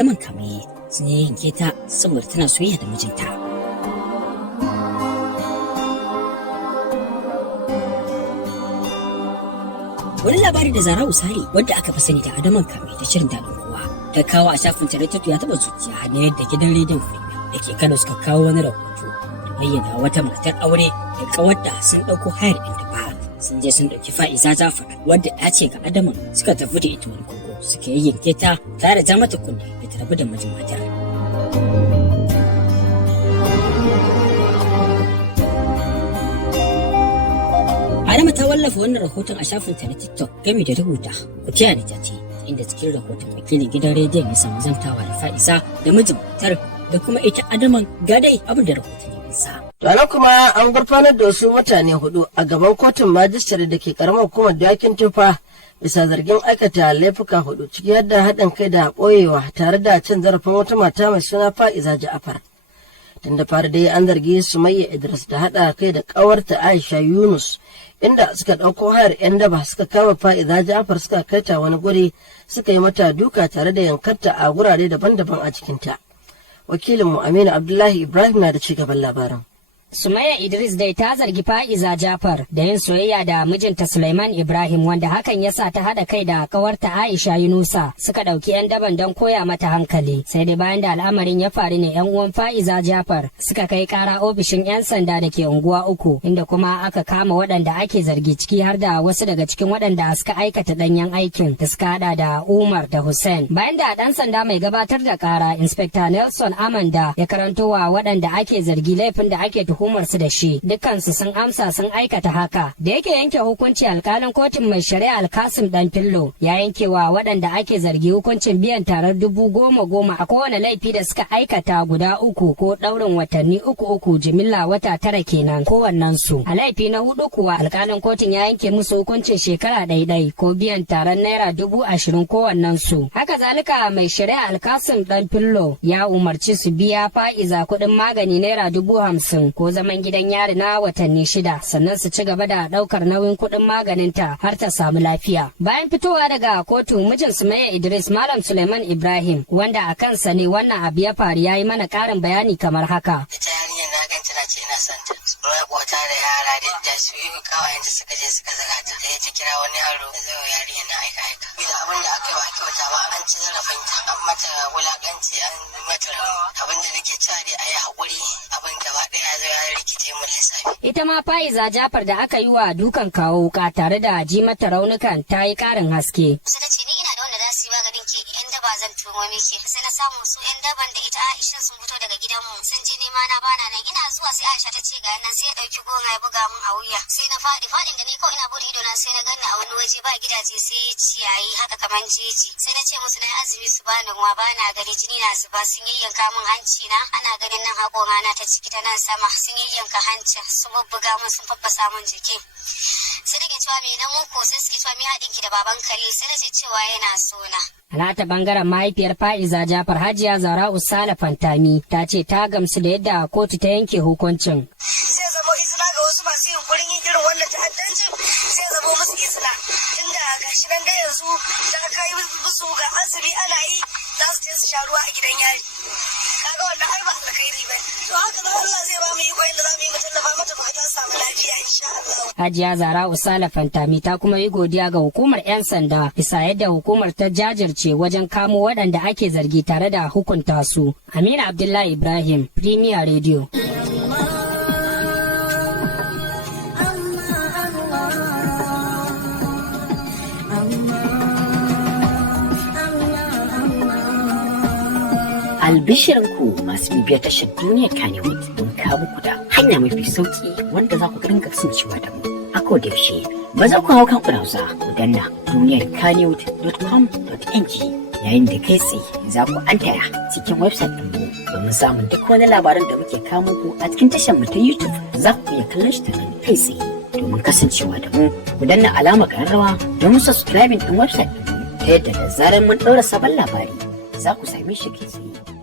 Adaman Kame sun yanke ta saboda tana soyayya da mijinta. Wani labari da Zara'u Sale wadda aka fi sani da Adaman Kame da shirin daɗin kowa ta kawo a shafin ta ya taɓa zuciya na yadda gidan rediyon Freedom da ke Kano suka kawo wani rahoto da bayyana wata matar aure da kawarta sun ɗauko hayar ɗin dafa sun je sun ɗauki Fa'iza Jafar wadda ya ce ga Adaman suka tafi da ita wani kogo suka yanke ta tare da mata kunne da ta rabu da mijin matar. Adama ta wallafa wannan rahoton a shafinta na TikTok game da rubuta Kukiya da Tati, inda cikin rahoton wakilin gidan rediyon ya samu zantawa da Fa'iza da mijin matar da kuma ita Adaman gadai abin da rahoton ya bisa. Tare kuma an gurfanar da wasu mutane 4 a gaban kotun majistare da ke karamar hukumar Dawakin Tufa bisa zargin aikata laifuka 4 ciki har da haɗin kai da ɓoyewa tare da cin zarafin wata mata mai suna Fa'iza Ja'afar. Tun da fari dai an zargi Sumayya Idris da haɗa kai da ƙawarta Aisha Yunus inda suka ɗauko hayar 'yan daba suka kama Fa'iza Ja'afar suka kai ta wani guri suka yi mata duka tare da yankarta a gurare daban-daban a jikinta. Wakilinmu Aminu Abdullahi Ibrahim na da cigaban labarin. Sumayya Idris dai ta zargi Fa'iza Jafar da yin soyayya da mijinta Sulaiman Ibrahim wanda hakan ya sa ta haɗa kai da kawarta Aisha Yunusa suka ɗauki 'yan daban don koya mata hankali. Sai dai bayan da al'amarin ya faru ne 'yan uwan Fa'iza Jafar suka kai ƙara ofishin 'yan sanda da ke unguwa 3 inda kuma aka kama waɗanda ake zargi ciki har da wasu daga cikin waɗanda suka aikata ɗanyen aikin da suka haɗa da Umar da Hussein. Bayan da ɗan sanda mai gabatar da ƙara Inspector Nelson Amanda ya karanto wa waɗanda ake zargi laifin da ake hukumarsu da shi dukkansu sun amsa sun aikata haka da yake yanke hukunci alkalin kotun mai shari'a Alkasim Dan Fillo ya yankewa waɗanda ake zargi hukuncin biyan tarar 10,000 a kowane laifi da suka aikata guda 3 ko ɗaurin watanni 3 jimilla wata 9 kenan kowannensu. A laifi na 4 kuwa alkalin kotun ya yanke musu hukuncin shekara ɗaiɗai ko biyan tarar naira 20,000 kowannensu. Haka zalika mai shari'a Alkasim Dan Fillo ya umarci su biya Fa'iza kuɗin magani naira 50,000 ko zaman gidan yari na watanni 6 sannan su ci gaba da daukar nauyin kuɗin maganinta har ta samu lafiya. Bayan fitowa daga kotu mijin Sumayya Idris Malam Suleiman Ibrahim wanda a kansa ne wannan abu ya faru ya yi mana ƙarin bayani kamar haka. Ita yarinyar na ganta na ce ina son ta. Tsoron kwata da yara da su yi kawai yanzu suka je suka zaga ta. Da ya ta kira wani yaro da zai yarinyar na aika. Da abin da aka yi wa kyauta ba an ci zarafin ta an mata wulakanci an mata rauni. Abin da nake cewa dai a yi haƙuri abin gaba ɗaya zai rikice mu lissafi. Ita ma Fa'iza Jafar da aka yi wa dukan kawo wuka tare da ji mata raunukan ta yi ƙarin haske. Sai ta ce ni ina da wanda za su yi maganin ke yan daba zan turo miki. Sai na samu su yan daban da ita Aisha sun fito daga gidanmu sun je nema na bana nan ina zuwa sai Aisha ta ce ga nan sai ya ɗauki goma ya buga mun a wuya. Sai na faɗin da ni kawai ina bude ido na sai na ganna a wani waje ba gidaje sai ciyayi haka kaman jeji. Sai na ce musu na yi azumi su bani ruwa bana gani jini na zuba sun yayyanka min hanci na ana ganin nan haƙora na ta ciki ta nan sama sun yayyanka hancin sun bubbuga min sun faffasa min jiki. Sai nake cewa me na muku sai suke cewa me haɗin ki da baban kare sai nace cewa yana sona. A nata bangaren mahaifiyar Fa'iza Jafar Hajiya Zara'u Sale Fantami ta ce ta gamsu da yadda kotu ta yanke hukuncin. Sai zama izina ga wasu masu yunkurin yin irin wannan ta'addancin sai zama musu izina. Tunda gashi nan da yanzu da aka yi musu ga azumi ana yi za su je su sha ruwa a gidan yari. Kaga wannan ai ba alkhairi ba. To haka da Allah zai ba mu iko yadda za mu yi mu tallafa mata ba ta samu lafiya insha Allah. Hajiya Zara'u Sale Fantami ta kuma yi godiya ga hukumar 'yan sanda bisa yadda hukumar ta jajirce wajen kamo waɗanda ake zargi tare da hukunta su. Amina Abdullahi Ibrahim, Premier Radio. Albishirinku masu bibiyar tashar Duniyar Kannywood mun kawo muku da hanya mafi sauki wanda za ku dinga kasancewa da mu a kodayaushe. Ba za ku hau kan Hausa ku danna duniyarkannywood.com.ng yayin da kai tsaye za ku antaya cikin website ɗin mu domin samun duk wani labaran da muke kawo muku a cikin tashar mu ta YouTube. Za ku iya kallon shi ta nan kai tsaye domin kasancewa da mu. Ku danna alamar ƙararrawa domin subscribing ɗin website ɗin mu ta yadda da zarar mun ɗaura sabon labari za ku same shi kai tsaye.